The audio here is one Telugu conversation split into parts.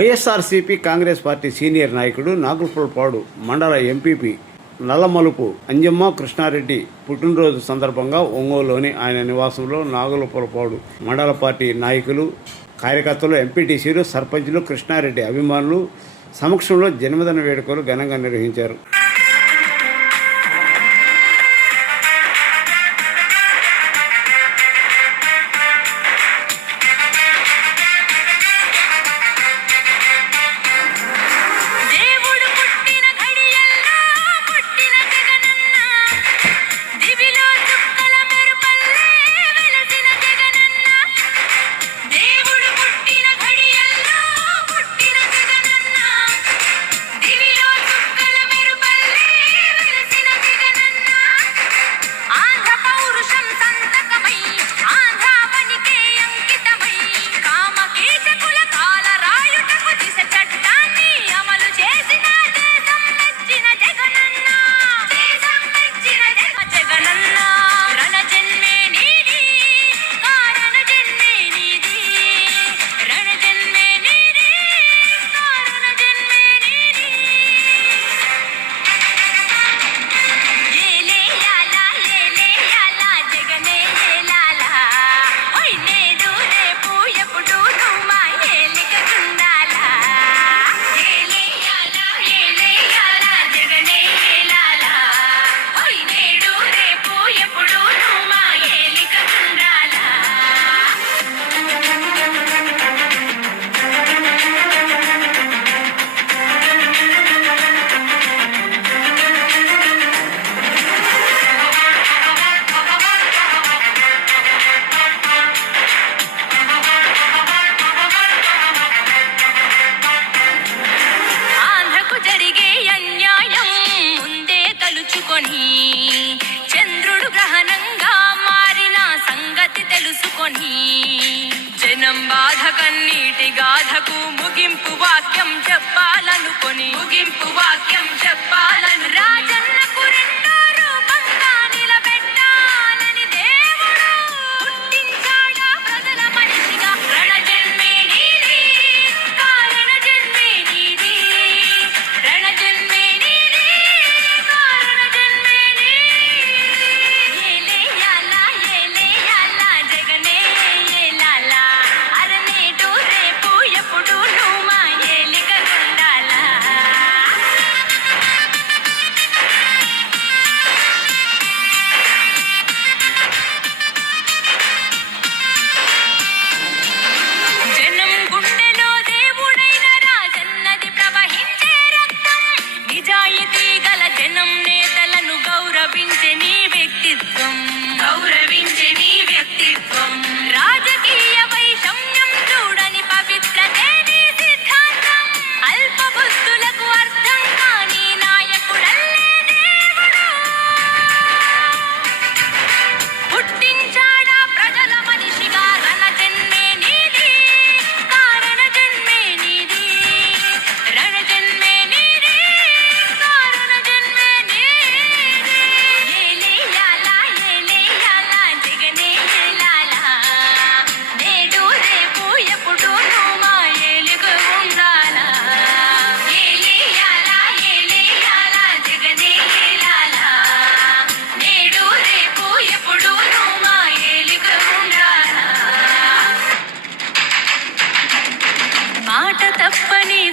వైఎస్ఆర్సీపీ కాంగ్రెస్ పార్టీ సీనియర్ నాయకుడు నాగుల్పూర్పాడు మండల ఎంపీపీ నల్లమలుపు అంజమ్మ కృష్ణారెడ్డి పుట్టినరోజు సందర్భంగా ఒంగోలులోని ఆయన నివాసంలో నాగులపురపాడు మండల పార్టీ నాయకులు కార్యకర్తలు ఎంపీటీసీలు సర్పంచులు కృష్ణారెడ్డి అభిమానులు సమక్షంలో జన్మదిన వేడుకలు ఘనంగా నిర్వహించారు. దినం బాధ కన్నీటి గాధకు ముగింపు వాక్యం చెప్పాలనుకొని ముగింపు వాక్యం చెప్పాలను రాజన్న రెండు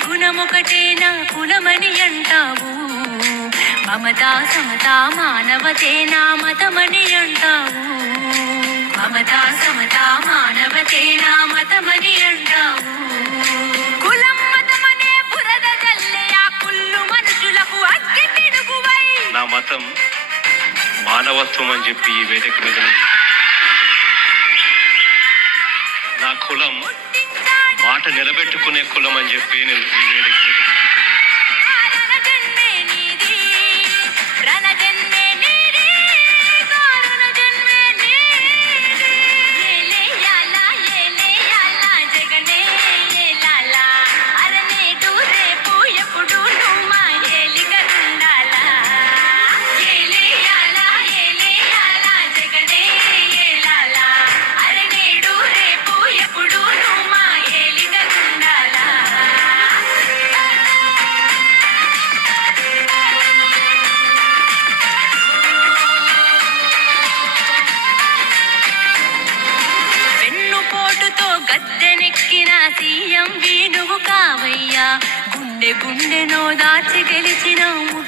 గుణమొకటే నా కులమని అంటావు? మమతా సమత మానవతే నా మతమని అంటావు. మమతా సమత మానవతే నా మతమని అంటావు. కులం మతమనే బురద జల్లే ఆ కుళ్ళు మనుషులకు అగ్గి తిడుగువై నా మతం మానవత్వం అని చెప్పి ఈ వేదిక మీద నా కులం మాట నిలబెట్టుకునే కులం అని చెప్పి నేను ఈ వేడుక గుండెనో దాచి గెలిచినాము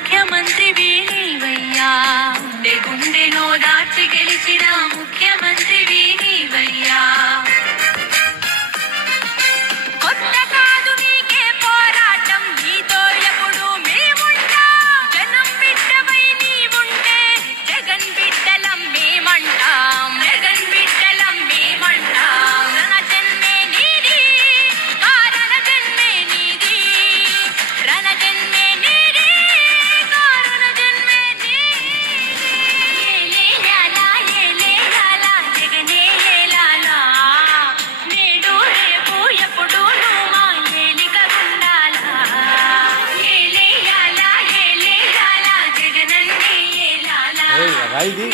రాయిది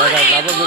బాగా లాభం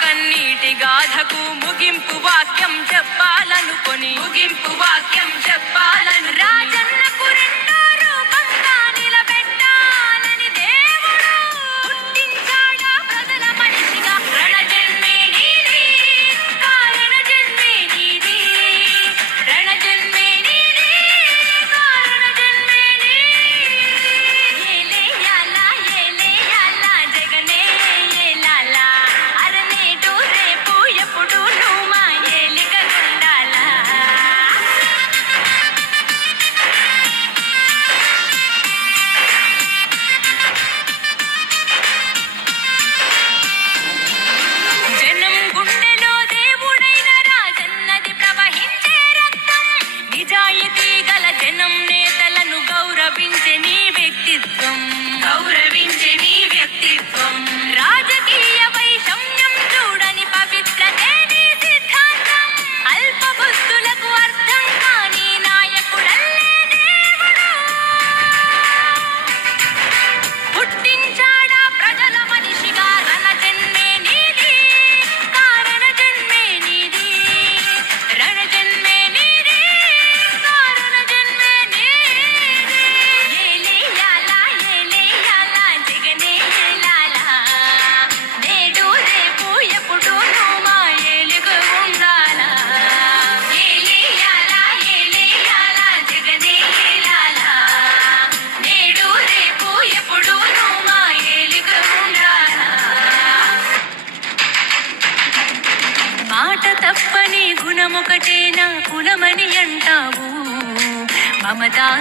కన్నీటి గాథకు ముగింపు వాక్యం చెప్పాలనుకొని ముగింపు వాక్యం చెప్పాలను రాజన్న రాజన్నపురి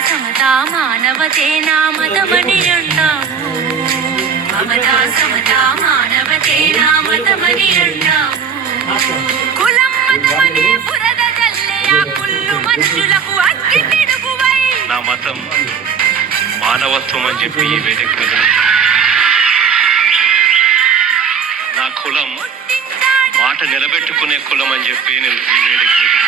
సమత మానవతే నా మతమని అంటావు మమత సమత మానవతే నా మతమని అంటావు కులం మతమని బురద మనుషులకు అగ్గి నా మతం మానవత్వం అని చెప్పి ఈ వేదిక మీద నా కులం మాట నిలబెట్టుకునే కులం అని చెప్పి నేను ఈ వేదిక